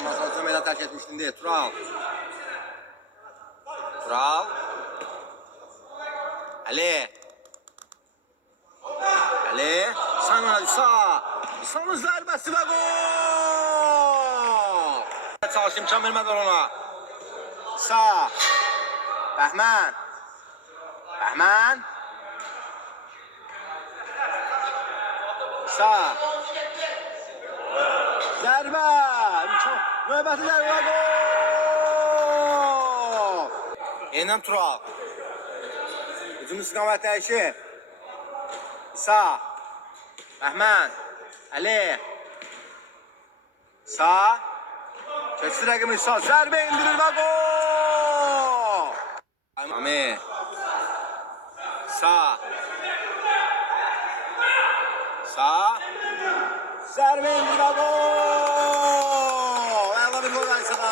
Masal meydan terk etmiştin diye. Tural. Tural. Ali. Ali. Sana sağ. Sana zərbəsi və gol. Çalış imkan vermədilər ona. Sağ. Bəhmən. Bəhmən. Sağ. Zərbə. Növbəti zərbə gol. Yeniden Tural. Hücum istiqamət dəyişir. Sağ. Bəhmən. Ali. Sağ. Keçdi rəqimi sağ. Zərbə indirir və gol. Ami. Sağ. Sağ. Zərbə indirir və gol. Əla bir gol Aysadan.